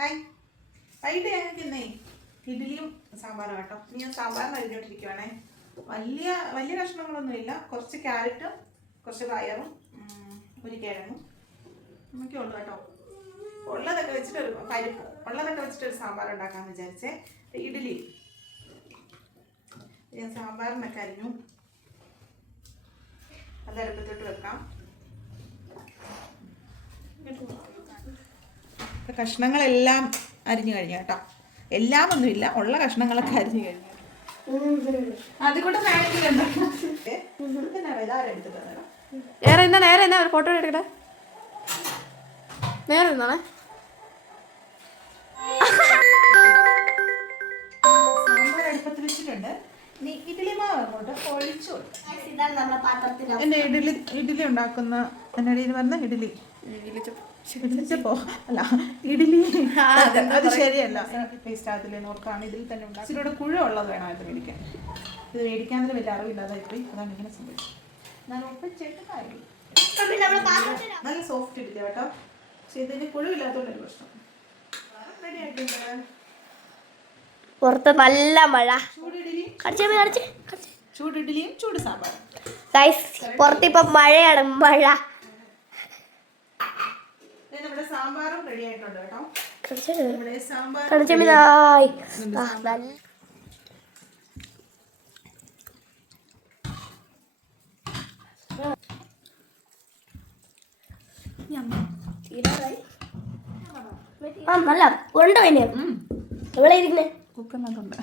Hi വൈകിട്ട് ഞങ്ങൾക്ക് ഇന്നേ ഇഡ്ഡലിയും സാമ്പാറും കേട്ടോ. ഇനി ഞാൻ സാമ്പാറിന് അരിഞ്ഞോണ്ടിരിക്കുവാണേ. വലിയ വലിയ കഷ്ണങ്ങളൊന്നുമില്ല. കുറച്ച് ക്യാരറ്റും കുറച്ച് പയറും ഒരു കിഴങ്ങും ഒക്കെ ഉള്ളു കേട്ടോ. ഉള്ളതൊക്കെ വെച്ചിട്ട് ഒരു പരിപ്പ് ഉള്ളതൊക്കെ വെച്ചിട്ട് ഒരു സാമ്പാർ ഉണ്ടാക്കാമെന്ന് വിചാരിച്ചേ. ഇഡ്ഡലി ഞാൻ സാമ്പാറിനൊക്കെ അരിഞ്ഞു. അത് അടുപ്പത്തോട്ട് വെക്കാം. കഷ്ണങ്ങളെല്ലാം അരിഞ്ഞു കഴിഞ്ഞു കേട്ടോ. എല്ലാം ഒന്നുമില്ല, ഉള്ള കഷ്ണങ്ങളൊക്കെ അരിഞ്ഞു കഴിഞ്ഞു. അതുകൊണ്ട് നേരെ എന്നാ ഒരു ഫോട്ടോ എടുക്കട്ടെ. നേരെ എന്നാണേ സാമ്പാർ അടുപ്പത്ത് വെച്ചിട്ടുണ്ട്. ഇഡ്ഡലി മാവ് അങ്ങോട്ട് ഒഴിച്ചു കൊടുക്കും. എൻ്റെ ഇഡ്ഡലി ഉണ്ടാക്കുന്ന എന്നടിയിൽ വന്ന ഇഡ്ഡലി ഇടിച്ചപ്പോ അല്ല ഇഡ്ഡലി അത് ശരിയല്ല. എനിക്ക് ടേസ്റ്റ് ആകത്തില്ലേ നോക്കാണ്. ഇതിൽ തന്നെ ഉണ്ടാകും. ഇതിലൂടെ കുഴ ഉള്ളത് വേണം ഇത് മേടിക്കാൻ. ഇത് മേടിക്കാൻ തന്നെ വലിയ അറിവില്ലാതായി പോയി. അതാണ് ഇങ്ങനെ സംഭവിച്ചത്. ഞാൻ ഒപ്പിച്ചേട്ടായി നല്ല സോഫ്റ്റ് ഇഡ്ഡലി കേട്ടോ. പക്ഷെ ഇതിന് കുഴവില്ലാത്തതുകൊണ്ടൊരു പ്രശ്നം. റെഡി ആയിട്ടുണ്ട്. പുറത്ത് നല്ല മഴ. ചൂടിഡ്ഡലിയും ചൂട് സാമ്പാറും. പുറത്തിപ്പോ മഴയാണ്. മഴ. നമ്മുടെ സാമ്പാറും റെഡി ആയിട്ടുണ്ട് കേട്ടോ. നമ്മുടെ സാമ്പാർ നല്ല ഉണ്ട്. ഇവിടെ ഇരിക്കുന്നേ കുക്കറിനകത്തുണ്ട്.